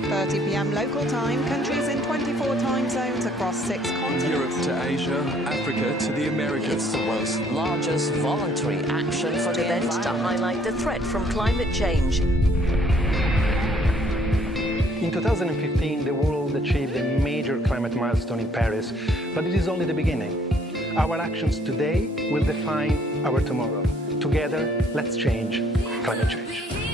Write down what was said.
8:30 p.m. local time, countries in 24 time zones across 6 continents. Europe to Asia, Africa to the Americas. It's the world's largest voluntary action for the event to highlight the threat from climate change. In 2015, the world achieved a major climate milestone in Paris, but it is only the beginning. Our actions today will define our tomorrow. Together, let's change climate change.